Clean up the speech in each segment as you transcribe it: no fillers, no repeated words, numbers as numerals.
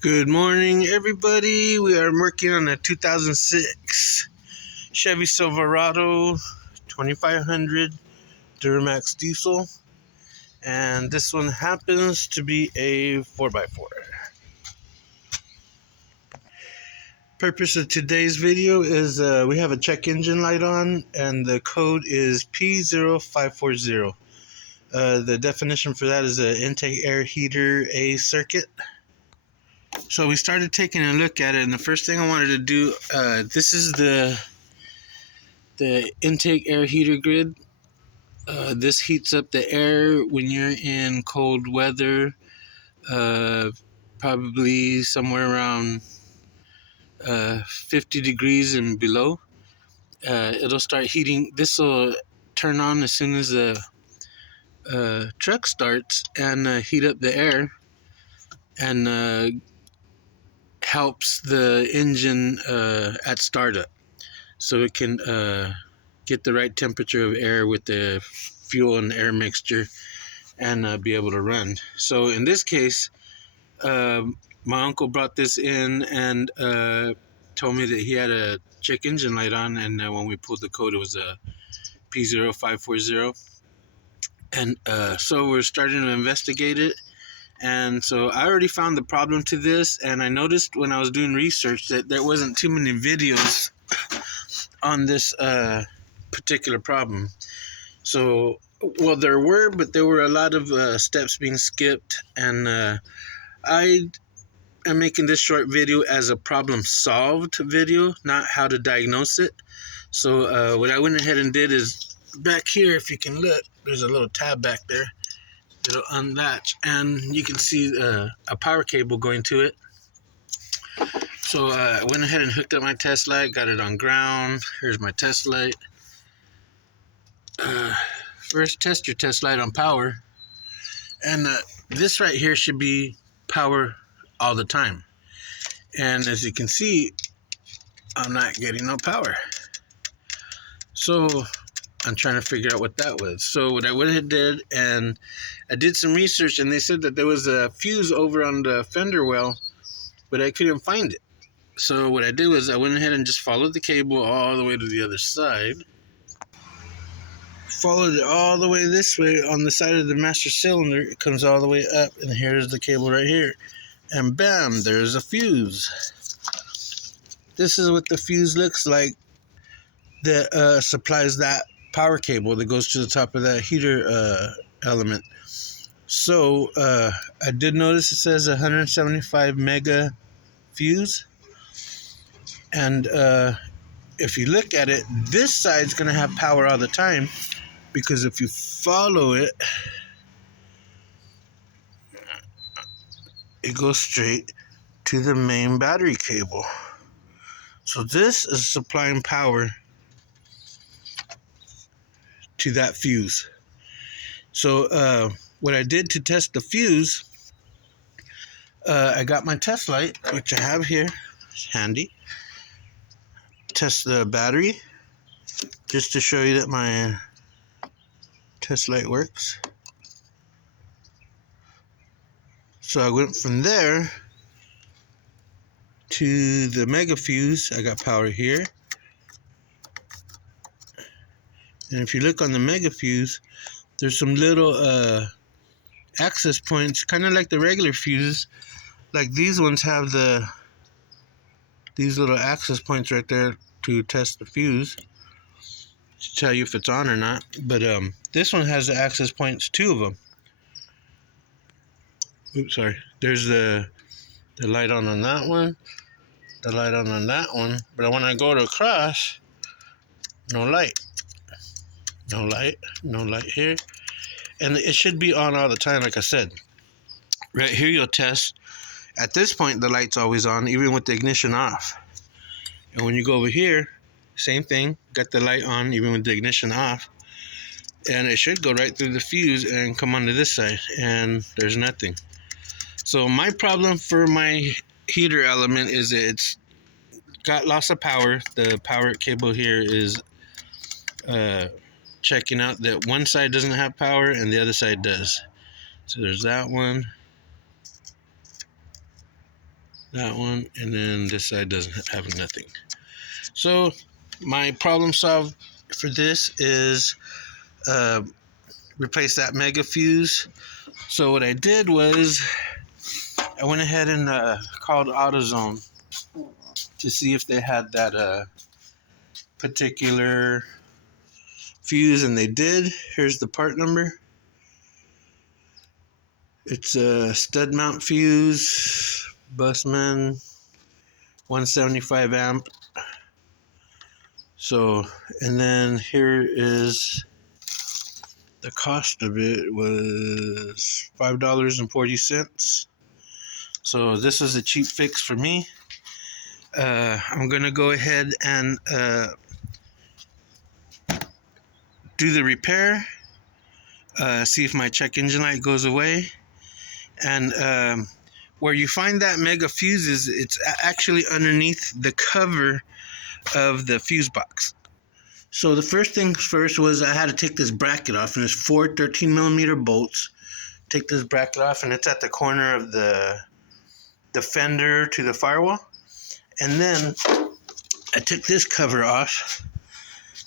Good morning, everybody. We are working on a 2006 Chevy Silverado 2500 Duramax diesel, and this one happens to be a 4x4. Purpose of today's video is we have a check engine light on, and the code is P0540. The definition for that is an intake air heater A circuit. So we started taking a look at it, and the first thing I wanted to do, this is the intake air heater grid. This heats up the air when you're in cold weather, probably somewhere around 50 degrees and below. It'll start heating. This will turn on as soon as the truck starts and heat up the air, and helps the engine at startup, so it can get the right temperature of air with the fuel and air mixture, and be able to run. So in this case, my uncle brought this in and told me that he had a check engine light on, and when we pulled the code, it was a P0540. And so we're starting to investigate it. And so I already found the problem to this, and I noticed when I was doing research that there wasn't too many videos on this particular problem. So, well, there were, but there were a lot of steps being skipped, and I am making this short video as a problem solved video, not how to diagnose it. So what I went ahead and did is, back here, if you can look, there's a little tab back there. It'll unlatch, and you can see a power cable going to it. So I went ahead and hooked up my test light, got it on ground. Here's my test light. First, test your test light on power, and this right here should be power all the time. And as you can see, I'm not getting no power. So I'm trying to figure out what that was. So what I went ahead and did, and I did some research, and they said that there was a fuse over on the fender well, but I couldn't find it. So what I did was I went ahead and just followed the cable all the way to the other side. Followed it all the way this way on the side of the master cylinder. It comes all the way up, and here's the cable right here. And bam, there's a fuse. This is what the fuse looks like that supplies that power cable that goes to the top of that heater element. So I did notice it says 175 mega fuse, and if you look at it, this side's going to have power all the time, because if you follow it, it goes straight to the main battery cable. So this is supplying power to that fuse. So what I did to test the fuse, I got my test light, which I have here, it's handy. Test the battery, just to show you that my test light works. So I went from there to the mega fuse. I got power here. And if you look on the mega fuse, there's some little access points, kind of like the regular fuses. Like these ones have these little access points right there to test the fuse, to tell you if it's on or not. But this one has the access points, 2 of them. Oops, sorry. There's the light on that one, the light on that one. But when I go to cross, no light. No light, no light here. And it should be on all the time, like I said. Right here you'll test. At this point, the light's always on, even with the ignition off. And when you go over here, same thing, got the light on, even with the ignition off. And it should go right through the fuse and come onto this side, and there's nothing. So my problem for my heater element is that it's got loss of power. The power cable here is checking out that one side doesn't have power and the other side does. So there's that one. that one, and then this side doesn't have nothing. So my problem solved for this is replace that mega fuse. So what I did was I went ahead and called AutoZone to see if they had that particular fuse, and they did. Here's the part number. It's a stud mount fuse, Busman, 175 amp. So, and then here is the cost of it was $5.40. So this is a cheap fix for me. I'm gonna go ahead and do the repair. See if my check engine light goes away. And where you find that mega fuse is it's actually underneath the cover of the fuse box. So the first things first was I had to take this bracket off, and there's 4 13mm bolts. Take this bracket off, and it's at the corner of the fender to the firewall. And then I took this cover off,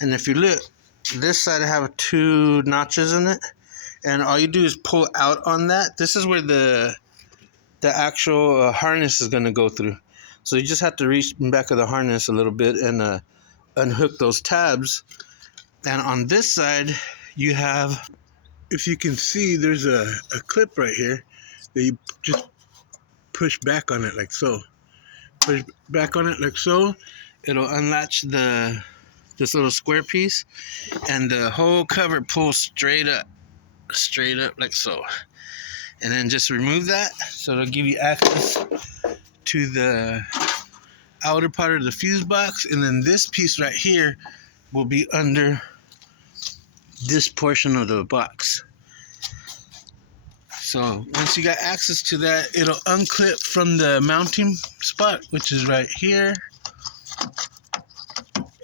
and if you look, this side I have 2 notches in it, and all you do is pull out on that. This is where the actual harness is going to go through. So you just have to reach in back of the harness a little bit and unhook those tabs. And on this side, you have, if you can see, there's a clip right here that you just push back on it like so. Push back on it like so. It'll unlatch this little square piece, and the whole cover pulls straight up like so. And then just remove that, so it'll give you access to the outer part of the fuse box. And then this piece right here will be under this portion of the box. So once you got access to that, it'll unclip from the mounting spot, which is right here.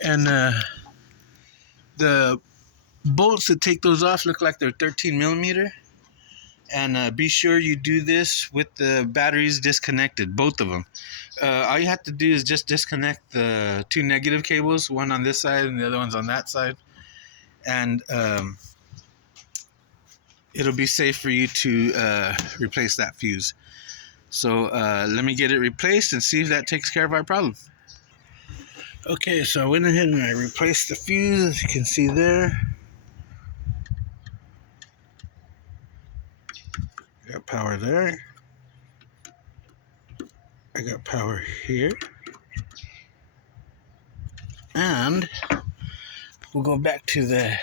And the bolts that take those off look like they're 13mm. And be sure you do this with the batteries disconnected, both of them. All you have to do is just disconnect the 2 negative cables, one on this side and the other one's on that side. And it'll be safe for you to replace that fuse. So let me get it replaced and see if that takes care of our problem. Okay, so I went ahead and I replaced the fuse, as you can see there. Got power there. I got power here. And we'll go back to the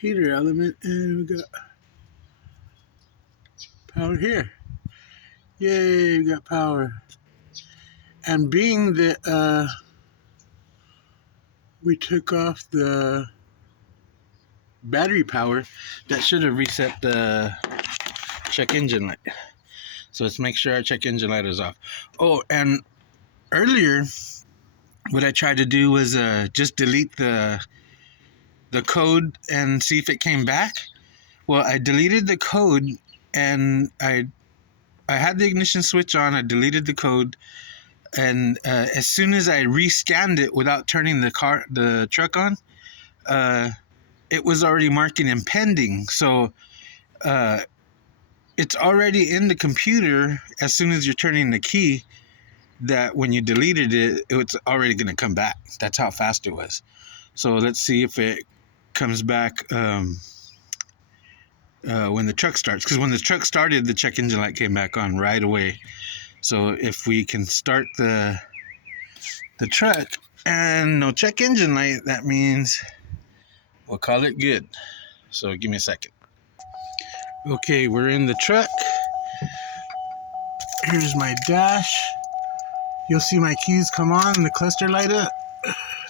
heater element, and we got power here. Yay, we got power. And being that we took off the battery power, that should have reset the check engine light. So let's make sure our check engine light is off. Oh, and earlier what I tried to do was just delete the code and see if it came back. Well, I deleted the code, and I had the ignition switch on. I deleted the code, and as soon as I rescanned it without turning the truck on, it was already marking impending. So it's already in the computer as soon as you're turning the key, that when you deleted it, it's already going to come back. That's how fast it was. So let's see if it comes back when the truck starts. Because when the truck started, the check engine light came back on right away. So if we can start the truck and no check engine light, that means we'll call it good. So give me a second. Okay, we're in the truck. Here's my dash. You'll see my keys come on and the cluster light up.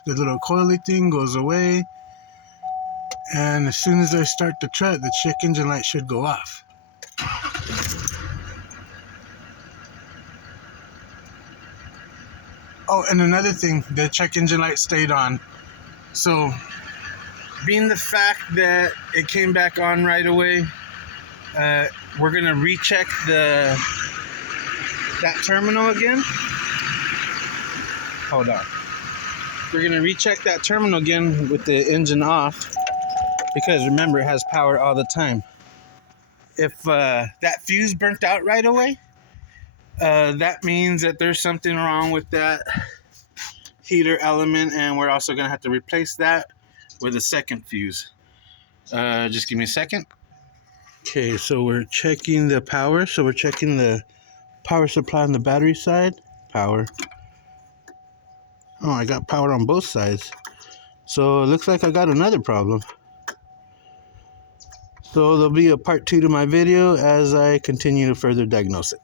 The little coily thing goes away. And as soon as I start the truck, the check engine light should go off. Oh, and another thing, the check engine light stayed on. So, being the fact that it came back on right away, We're gonna recheck that terminal again. Hold on. We're gonna recheck that terminal again with the engine off, because remember, it has power all the time. If that fuse burnt out right away, that means that there's something wrong with that heater element, and we're also gonna have to replace that with a second fuse. Just give me a second. Okay, so we're checking the power. So we're checking the power supply on the battery side. Power. Oh, I got power on both sides. So it looks like I got another problem. So there'll be a part 2 to my video as I continue to further diagnose it.